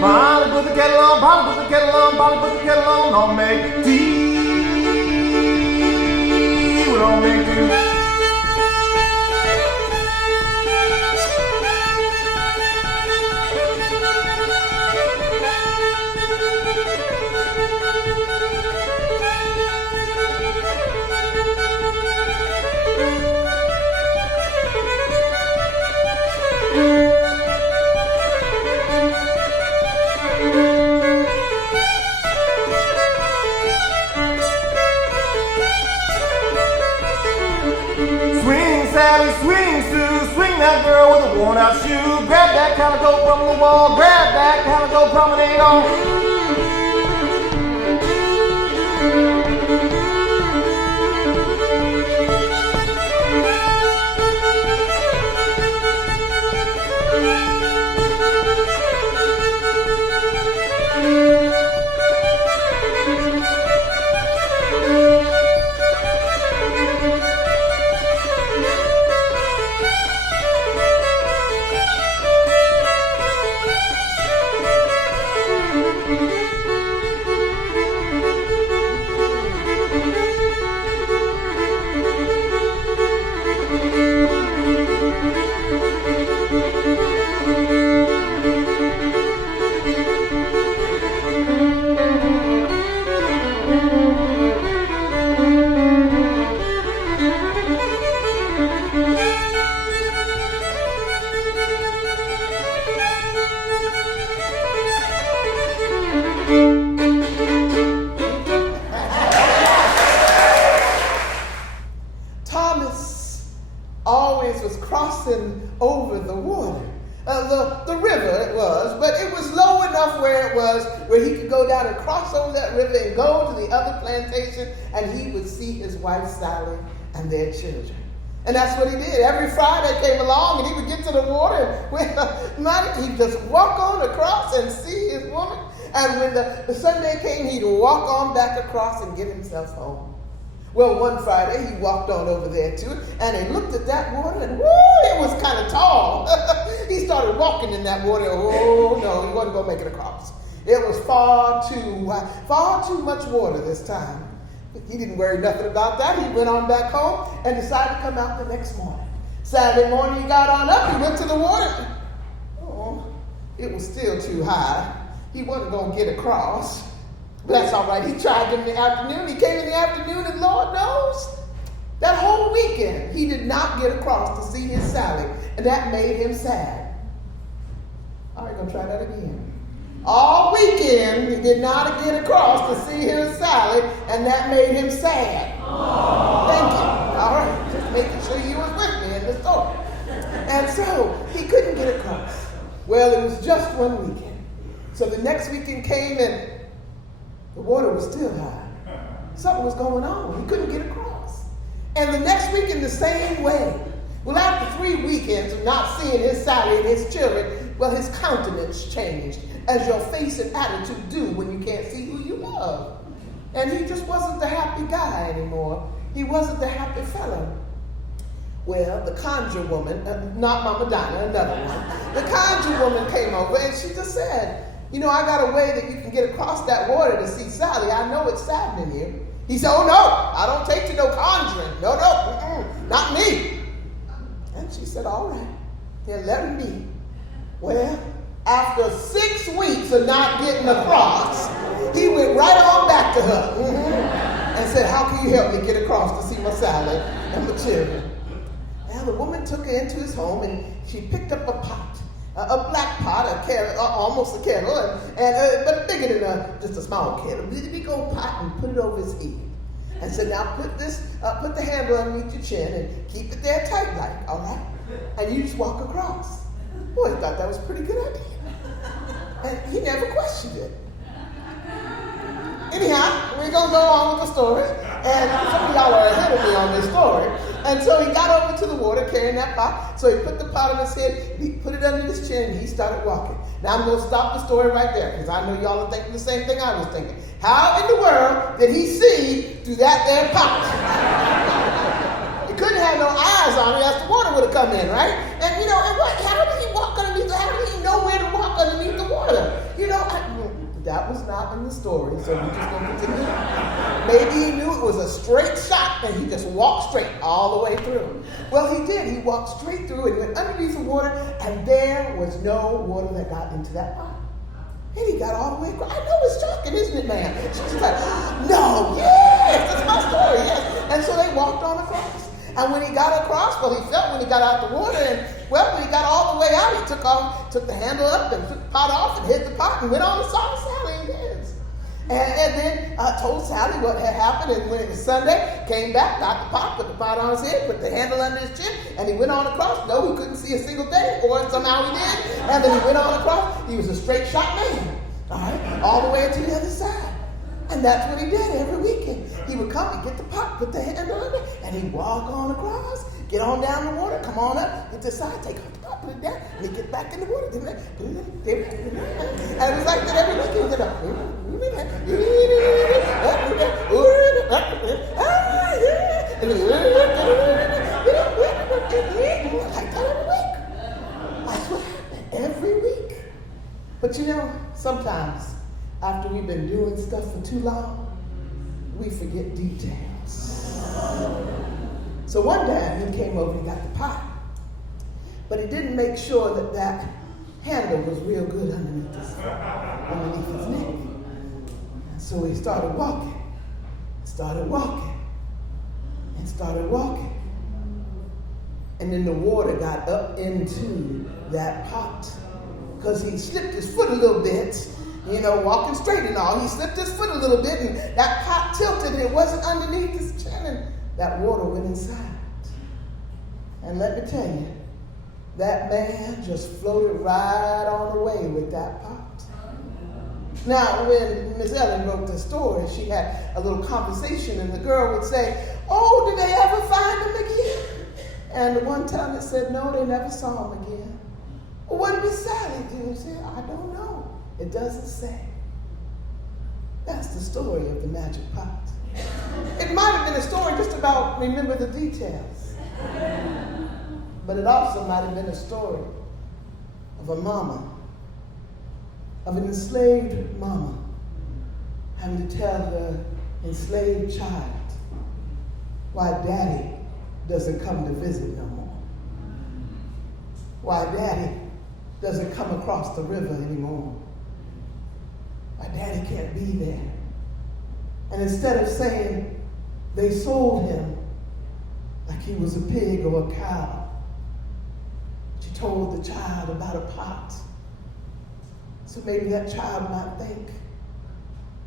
Polly put the kettle on, Polly put the kettle on, Polly put the kettle on, don't make tea. We don't make tea. Sally, swing, Sue, swing that girl with a worn out shoe. Grab that calico from the wall, grab that calico promenade on. Over the water, the river it was, but it was low enough where he could go down and cross over that river and go to the other plantation, and he would see his wife Sally and their children. And that's what he did. Every Friday came along, and he would get to the water, and he'd just walk on across and see his woman. And when the Sunday came, he'd walk on back across and get himself home. Well, one Friday, he walked on over there to it, and he looked at that water, and woo, it was kind of tall. He started walking in that water. Oh, no, he wasn't going to make it across. It was far too much water this time. He didn't worry nothing about that. He went on back home and decided to come out the next morning. Saturday morning, he got on up, he went to the water. Oh, it was still too high. He wasn't going to get across. But that's all right. He tried in the afternoon. He came in the afternoon, and Lord knows, that whole weekend, he did not get across to see his Sally, and that made him sad. All right, gonna try that again. All weekend, he did not get across to see his Sally, and that made him sad. Aww. Thank you. All right, just making sure you was with me in the story. And so, he couldn't get across. Well, it was just one weekend. So the next weekend came, and the water was still high. Something was going on. He couldn't get across. And the next week in the same way. Well, after 3 weekends of not seeing his Sally and his children, well, his countenance changed, as your face and attitude do when you can't see who you love. And he just wasn't the happy guy anymore. He wasn't the happy fellow. Well, the conjure woman, not Mama Donna, another one. The conjure woman came over, and she just said, you know, I got a way that you can get across that water to see Sally. I know it's saddening you. He said, oh, no, I don't take to no conjuring. No, not me. And she said, all right, then let him be. Well, after 6 weeks of not getting across, he went right on back to her and said, how can you help me get across to see my Sally and my children? Well, the woman took her into his home, and she picked up a pot. A black pot, a kettle, almost a kettle, but bigger than just a small kettle. A big old pot, and put it over his head. And said, now put the handle underneath your chin and keep it there tight like, all right? And you just walk across. Boy, he thought that was a pretty good idea. And he never questioned it. Anyhow, we're going to go on with the story. And some of y'all are ahead of me on this story. And so he got over to the water carrying that pot. So he put the pot on his head, he put it under his chin, and he started walking. Now I'm going to stop the story right there, because I know y'all are thinking the same thing I was thinking. How in the world did he see through that there pot? He couldn't have no eyes on it, else the water would have come in, right? And how did he walk underneath? How did he know where to walk underneath the water? that was not in the story, so we're just going to continue. Maybe he knew it was a straight shot and he just walked straight all the way through. Well, he did. He walked straight through and went underneath the water, and there was no water that got into that pot. And he got all the way across. I know it's shocking, isn't it, man? She's like, no, yes, that's my story, yes. And so they walked on across. And when he got across, well, he felt when he got out the water, and well, when he got all the way out, he took the handle up and took the pot off and hid the pot and went on and saw Sally and his. And then told Sally what had happened, and when it was Sunday, came back, got the pot, put the pot on his head, put the handle under his chin, and he went on across. No, he couldn't see a single thing, or somehow he did. And then he went on across. He was a straight shot man, all right, all the way to the other side. And that's what he did every weekend. He would come and get the pot, put the handle under, and he'd walk on across, get on down the water, come on up, get to the side, take off the pot, put it down, and he'd get back in the water. And it was like that every weekend. That's what happened every week. But you know, sometimes after we've been doing stuff for too long, we forget details. So one day he came over and got the pot, but he didn't make sure that that handle was real good underneath his neck. And so he started walking, and then the water got up into that pot because he slipped his foot a little bit. You know, walking straight and all. He slipped his foot a little bit, and that pot tilted, and it wasn't underneath his chin, and that water went inside. And let me tell you, that man just floated right on away with that pot. Now, when Miss Ellen wrote the story, she had a little conversation, and the girl would say, oh, did they ever find him again? And the one time it said, no, they never saw him again. Well, what did Miss Sally do? She said, I don't know. It doesn't say. That's the story of the magic pot. It might have been a story just about remember the details. But it also might have been a story of a mama, of an enslaved mama, having to tell her enslaved child why daddy doesn't come to visit no more. Why daddy doesn't come across the river anymore. My daddy can't be there. And instead of saying they sold him like he was a pig or a cow, she told the child about a pot. So maybe that child might think,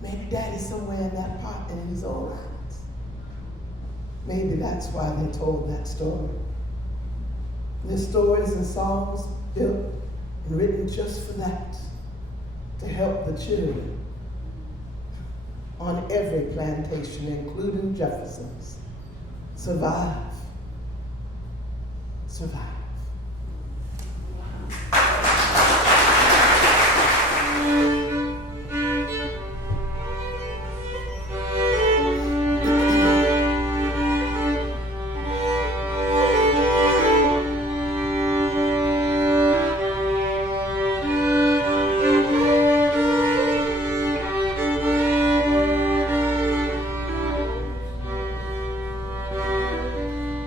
maybe daddy's somewhere in that pot and he's all right. Maybe that's why they told that story. There's stories and songs built and written just for that, to help the children on every plantation, including Jefferson's, survive.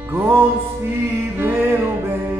Go to sleep, little baby.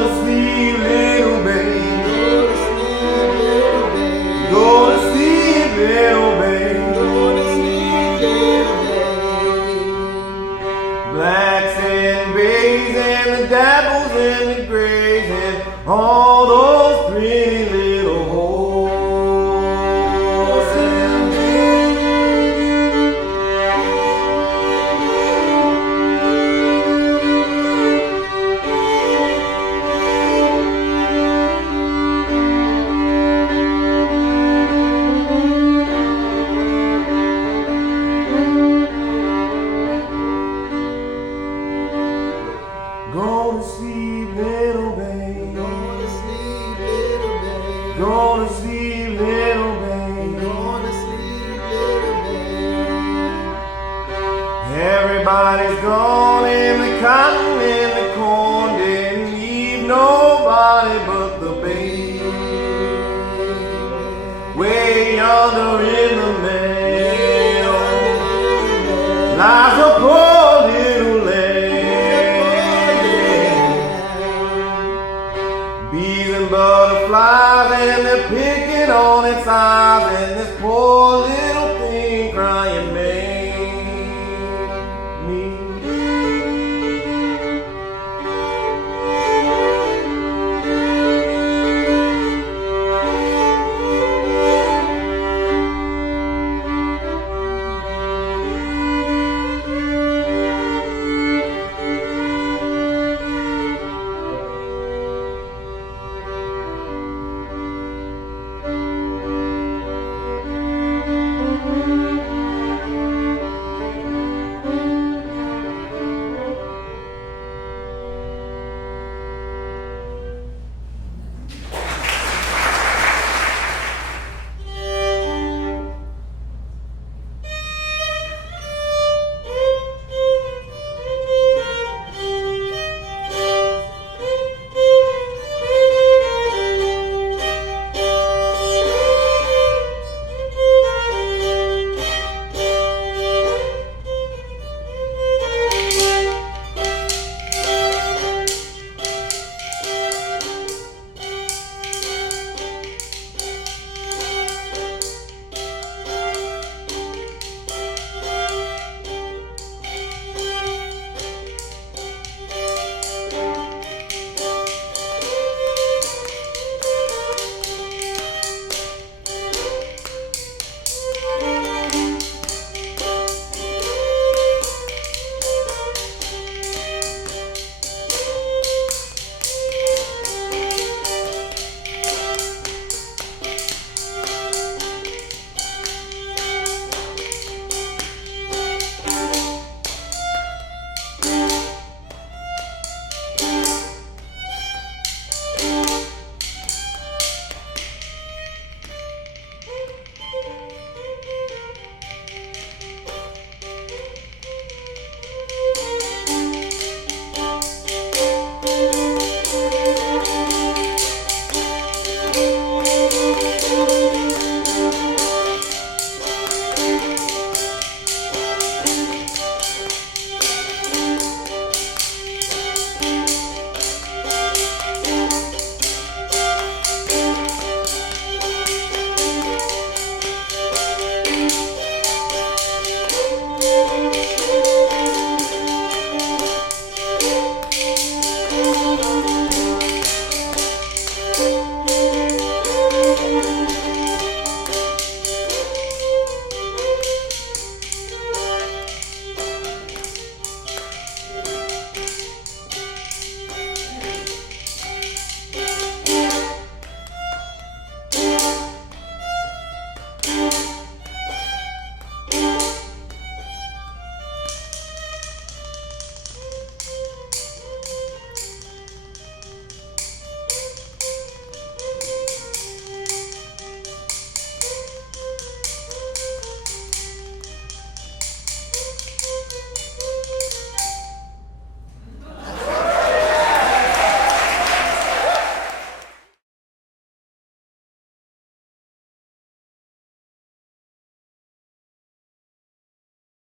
Go to sleep, little babe. Go to sleep, little babe. Blacks and bays and the dapples and the grays and all those pretty little horses. Go to sleep, little babe. Go to sleep, little babe. Go to sleep, little babe. Go to sleep, little babe. Everybody's gone in the cotton and the corn, didn't leave nobody but the babe. Way yonder in the meadow lies a poor little lamb. Bees and butterflies and they're picking on its eyes, and this poor little